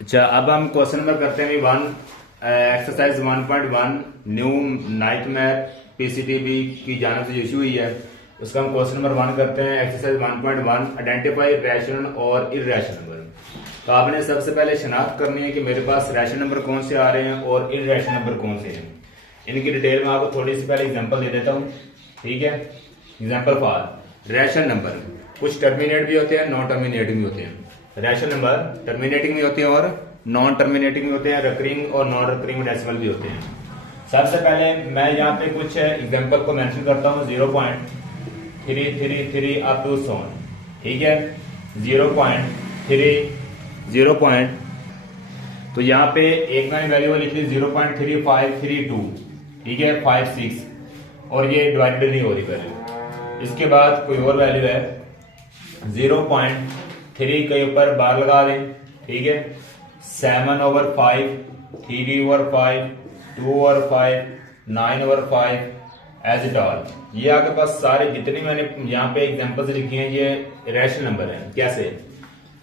अच्छा, अब हम क्वेश्चन नंबर करते हैं one, exercise 1.1 new ninth math PCTB की जानिब से इशू हुई है। उसका हम क्वेश्चन नंबर 1 करते हैं। एक्सरसाइज 1.1 आइडेंटिफाई रैशनल और इरेशनल नंबर। तो आपने सबसे पहले शनाख्त करनी है कि मेरे पास रैशनल नंबर कौन से आ रहे हैं और इरेशनल नंबर कौन से हैं। इनकी डिटेल में आपको थोड़ी सी पहले एग्जांपल दे देता हूँ, ठीक है। एग्जांपल फॉर रैशनल नंबर, कुछ टर्मिनेट भी होते हैं, नॉन टर्मिनेटिंग भी होते हैं। रैशनल नंबर टर्मिनेटिंग भी होते हैं और नॉन टर्मिनेटिंग भी होते हैं, रिकरिंग और नॉन रिकरिंग डेसिमल भी होते हैं। सबसे पहले मैं यहाँ पे कुछ एग्जांपल को मेंशन करता हूँ। 0.333 अप टू 100, ठीक है। 0.3 0. तो यहाँ पे एक मैंने वैल्यू लिख ली 0.3532, ठीक है, 56, और ये डिवाइडेड नहीं हो रही वैल्यू। इसके बाद कोई और वैल्यू है 0.3 के ऊपर बार लगा दें, ठीक है। 7/5, 3/5, 2/5, 9/5 एज इट ऑल। ये आपके पास सारे जितने मैंने यहाँ पे एग्जांपल्स लिखे हैं ये रैशनल नंबर है। कैसे?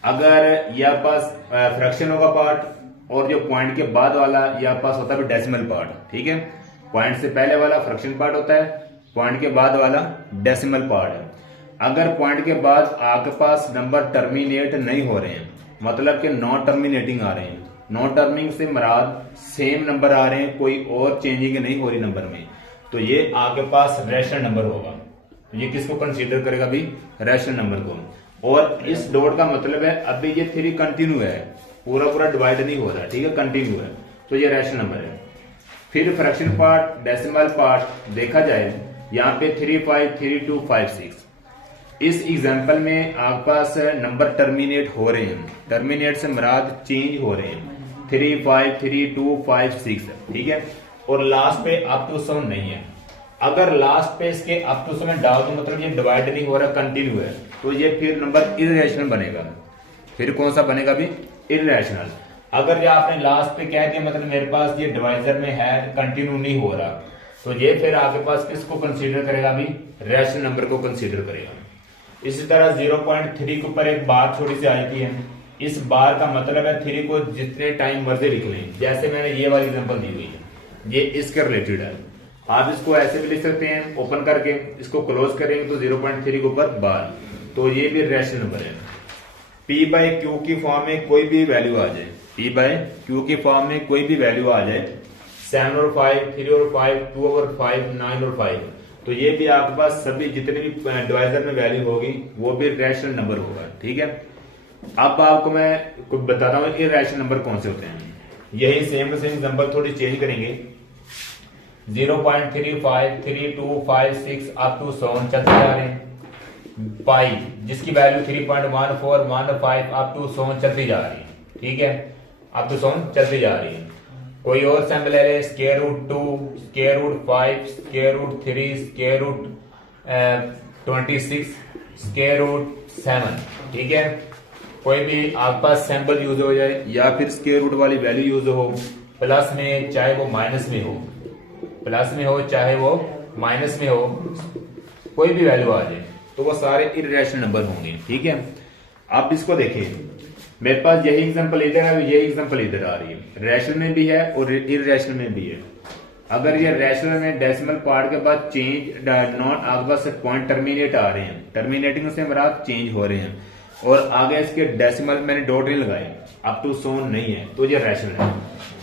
अगर ये आपके पास फ्रैक्शन होगा पार्ट और जो पॉइंट के बाद वाला ये आपके पास होता है डेसिमल पार्ट, ठीक है। पॉइंट से पहले वाला फ्रैक्शन पार्ट होता है, पॉइंट के बाद वाला डेसिमल पार्ट है। अगर पॉइंट के बाद आपके पास नंबर टर्मिनेट नहीं हो रहे हैं, मतलब कि नॉन टर्मिनेटिंग आ रहे हैं, नॉन टर्मिनेटिंग से मराद सेम नंबर आ रहे हैं, कोई और चेंजिंग नहीं हो रही नंबर में, तो ये आपके पास रैशनल नंबर होगा। तो ये किसको कंसीडर करेगा भी? रैशनल नंबर को। और इस डॉट का मतलब है अभी ये 3 कंटिन्यू है, पूरा डिवाइड नहीं हो रहा, ठीक है, कंटिन्यू है, तो ये रैशनल नंबर है। फिर फ्रैक्शन पार्ट, डेसिमल पार्ट देखा जाए, यहाँ पे 3, 5, 3, 2, 5, 6। इस एग्जाम्पल में आपके पास नंबर टर्मिनेट हो रहे हैं, टर्मिनेट से मुराद चेंज हो रहे हैं, 3, 5, 3, 2, 5, 6, ठीक है। और लास्ट पे अप टू 100 नहीं है। अगर लास्ट पे इसके अप टू 100 में डाल दो, मतलब ये डिवाइड नहीं हो रहा, कंटिन्यू है, तो ये फिर नंबर इरेशनल बनेगा। फिर कौन सा बनेगा भी? इरेशनल। अगर ये आपने लास्ट पे कह दिया मतलब मेरे पास ये डिवाइजर में है, कंटिन्यू नहीं हो रहा, तो ये फिर आपके पास किसको कंसीडर करेगा भी? रैशनल नंबर को कंसीडर करेगा। इसी तरह 0.3 के ऊपर एक बार छोटी सी आई थी है। इस बार का मतलब है 3 को जितने टाइम मर्जी लिख लें, जैसे मैंने ये वाली एग्जांपल दी हुई है, ये इसके रिलेटेड है। आप इसको ऐसे भी लिख सकते हैं, ओपन करके इसको क्लोज करेंगे तो 0.3 के ऊपर बार, तो ये भी रैशनल नंबर है। P बाय क्यू की फॉर्म में कोई भी वैल्यू आ जाए, P बाय क्यू की फॉर्म में कोई भी वैल्यू आ जाए, 7/5, 3/5, 2/5, 9/5, तो ये भी आपके पास सभी जितने भी डिवाइजर में वैल्यू होगी वो भी रैशनल नंबर होगा, ठीक है। अब आपको मैं कुछ बताता हूँ कि रैशनल नंबर कौन से होते हैं। यही सेम टू सेम एग्जांपल थोड़ी चेंज करेंगे। 0.35, 3, 2, 5, 6 अप टू 100 चलते जा रहे हैं। पाई जिसकी वैल्यू 3.1415 अप टू 100 चलती जा रही है, ठीक है, अप टू 100 चलती जा रही है। कोई और सैंपल ले लें, square root 2, square root 5, square root 3, square root 26, square root 7, ठीक है। कोई भी आपके पास सैंपल यूज हो जाए या फिर स्क्वायर रूट वाली वैल्यू यूज हो, प्लस में चाहे वो माइनस में हो, प्लस में हो चाहे वो माइनस में हो, कोई भी वैल्यू आ जाए तो वो सारे इरेशनल नंबर होंगे, ठीक है। आप इसको देखिए, मेरे पास यही एग्जांपल इधर है, यही एग्जांपल इधर आ रही है, रैशनल में भी है और इरेशनल में भी है। अगर ये रैशनल में डेसिमल पार्ट के बाद चेंज नॉन आपके पास पॉइंट टर्मिनेट आ रहे हैं, टर्मिनेटिंग से मराद चेंज हो रहे हैं, और आगे इसके डेसिमल मैंने डॉट नहीं लगाए, अप टू 100 नहीं है, तो ये रैशनल है।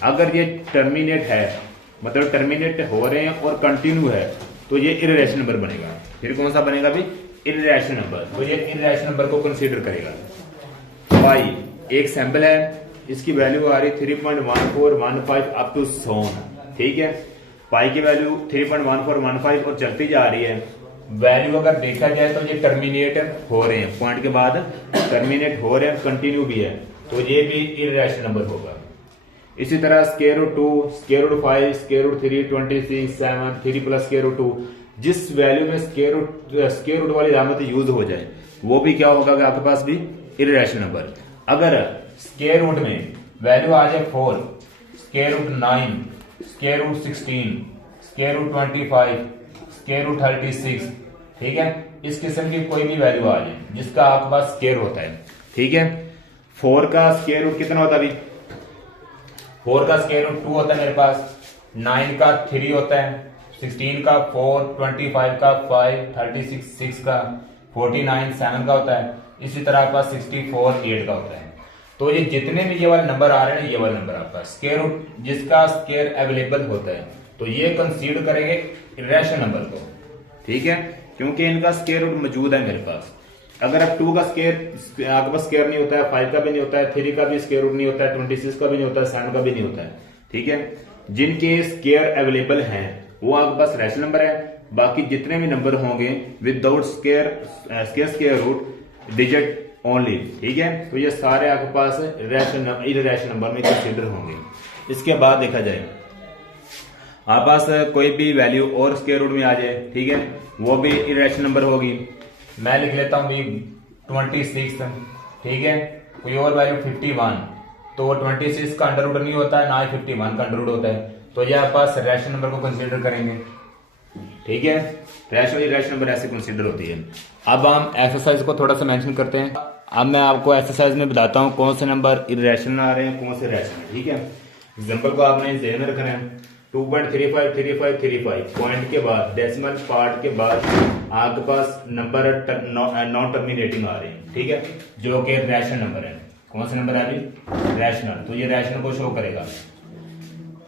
अगर ये टर्मिनेट है मतलब टर्मिनेट हो रहे हैं और कंटिन्यू है, तो ये इरेशनल नंबर बनेगा। फिर कौन सा बनेगा भी? इरेशनल नंबर, तो ये इरेशनल नंबर को कंसीडर करेगा। पाई एक सैंपल है, इसकी वैल्यू आ रही 3.1415 अप टू 100, ठीक है। पाई की वैल्यू 3.1415 और चलती जा रही है। वैल्यू अगर देखा जाए तो ये टर्मिनेट हो रहे हैं, पॉइंट के बाद टर्मिनेट हो रहे हैं, कंटिन्यू भी है, तो ये भी इरेशनल नंबर होगा। इसी तरह square root 2, square root 5, square root 3, 26, 7, 3 plus square root 2, जिस वैल्यू में स्क्वायर रूट वाली अलामत यूज हो जाए वो भी क्या होगा आपके पास भी? Irrational number. अगर स्क्वायर रूट में वैल्यू आ जाए 4, square root 9, square root 16, square root 25, square root 36, ठीक है, इस किस्म की कोई भी वैल्यू आ जाए जिसका आपके पास स्क्वायर होता है, ठीक है। 4 का स्क्वायर रूट कितना होता है अभी? 4 का स्क्वायर रूट 2 होता है मेरे पास, 9 का 3 होता है, 16 का 4, 25 का 5, 36 6 का, 49 7 का होता है, इसी तरह आपके पास 64 8 का होता है। तो ये जितने भी ये वाले नंबर आ रहे हैं, ये वाला नंबर आपका स्क्वायर रूट जिसका स्क्वायर अवेलेबल होता है, तो ये कंसीडर करेंगे इरेशनल नंबर को, ठीक है, क्योंकि इनका स्क्वायर रूट मौजूद है मेरे पास। अगर अब 2 का स्क्वायर आपके पास स्क्वायर नहीं होता है, 5 का भी नहीं होता है, 3 का भी स्क्वायर रूट नहीं होता है, 26 का भी नहीं होता है, 7 का भी नहीं होता है, ठीक है। जिनके स्क्वायर अवेलेबल हैं वो आपके पास रैशनल नंबर है। बाकी जितने भी नंबर होंगे without square root digit only, ठीक है, तो ये सारे आपके पास इरेशनल नंबर में कंसिडर होंगे। इसके बाद देखा जाए आपके पास कोई भी वैल्यू और स्क्वायर रूट में आ जाए, ठीक है, वो भी इरेशनल नंबर होगी। मैं लिख लेता हूं 26, ठीक है, कोई और वैल्यू 51, तो 26 का अंडर रूट नहीं होता है, ना ही 51 का अंडर रूट होता है, तो ये आपके पास रैशनल नंबर को कंसीडर करेंगे, ठीक है। रैशनल नंबर ऐसे कंसीडर होती है। अब हम एक्सरसाइज को थोड़ा सा मेंशन करते हैं। अब मैं आपको एक्सरसाइज में बताता हूं कौन से नंबर इरेशनल आ रहे हैं, कौन से रैशनल, ठीक है। एग्जांपल को आपने ध्यान में रखना है। 2.35 पॉइंट के बाद डेसिमल पार्ट के बाद आपके पास नंबर नॉन टर्मिनेटिंग आ रहे हैं, ठीक है, जो कि रैशनल नंबर है। कौन सा नंबर है अभी? रैशनल। तो ये रैशनल को शो करेगा।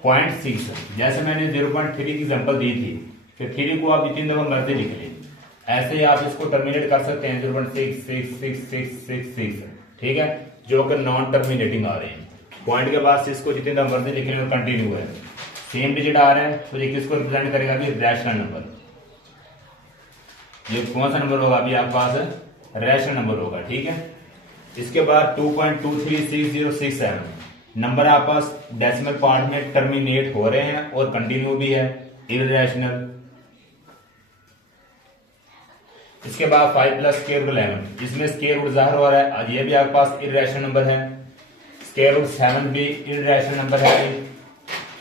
0.6 जैसे मैंने 0.3 की एग्जांपल दी थी, फिर 3 को आप 3 दफा मर्जी लिख लें, ऐसे ही आप इसको टर्मिनेट कर सकते हैं 0.66666, ठीक है, जो कि नॉन टर्मिनेटिंग आ रहे हैं। पॉइंट के बाद 6 को जितनी दफा मर्जी लिख लें, कंटिन्यू है, सेम डिजिट आ रहे हैं, तो ये किसको रिप्रेजेंट करेगा अभी? Rational number. ये कौन सा नंबर होगा अभी आपके पास? रैशनल नंबर होगा, ठीक है। इसके बाद 2.236067 नंबर आपके पास डेसिमल पार्ट में टर्मिनेट हो रहे हैं और कंटिन्यू भी है, इररेशनल। इसके बाद 5 प्लस स्क्वायर रूट 11, इसमें स्क्वायर रूट ज़ाहिर हो रहा है, आज ये भी आपके पास इररेशनल नंबर है। स्क्वायर रूट 7 भी इररेशनल नंबर है,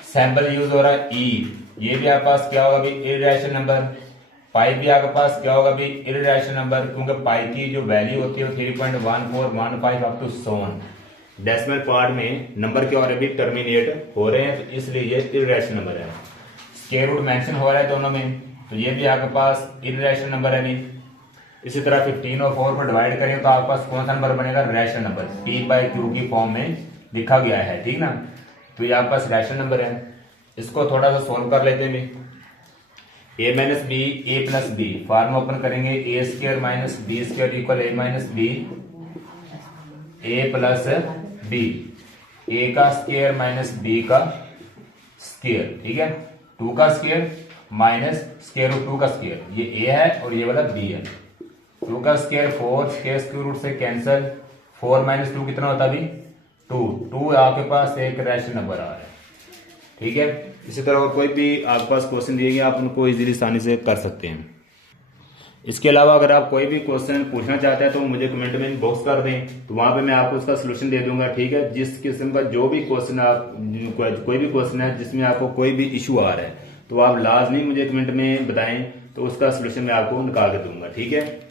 सैंपल यूज हो रहा है ई, ये भी आपके पास क्या होगा अभी? Irrational number. पाई भी आपके पास क्या होगा अभी? इररेशनल नंबर, क्योंकि पाई की जो वैल्यू होती है 3.1415 अप टू 7 डेसिमल पार्ट में नंबर क्या हो रहे हैं? टर्मिनेट हो रहे हैं, तो इसलिए ये इररेशनल नंबर है। स्क्वायर रूट मेंशन हो रहा है दोनों में, तो ये भी आपके पास इररेशनल नंबर है नहीं। इसी तरह 15 और 4 पर डिवाइड करें तो आपके पास कौन सा नंबर बनेगा? रैशनल नंबर, p/q की फॉर्म में लिखा गया है, ठीक ना। तो ये आपके पास रैशनल नंबर है। इसको थोड़ा सा सोल्व कर लेते हैं। a minus B A plus B, form open करेंगे, A square minus B square equal A minus B A plus B, A का स्क्वायर माइनस बी का स्क्वायर, ठीक है, 2 का स्क्वायर माइनस स्क्वायर रूट 2 का स्क्वायर, ये ए है और ये वाला बी है। 2 का स्क्वायर 4, स्क्वायर रूट से कैंसल, 4 माइनस 2 कितना होता है अभी? 2 आपके पास एक रैशनल नंबर आ रहा है, ठीक है। इसी तरह और कोई भी आपके पास क्वेश्चन दिए गए आप उनको इजीली आसानी से कर सकते हैं। इसके अलावा अगर आप कोई भी क्वेश्चन पूछना चाहते हैं तो मुझे कमेंट में इनबॉक्स कर दें, तो वहां पे मैं आपको उसका सोल्यूशन दे दूंगा, ठीक है। जिस किस्म का जो भी क्वेश्चन आप कोई भी क्वेश्चन है जिसमें आपको कोई भी इशू आ रहा है, तो आप लाजमी मुझे कमेंट में बताएं, तो उसका सोल्यूशन मैं आपको निकाल के दूंगा, ठीक है।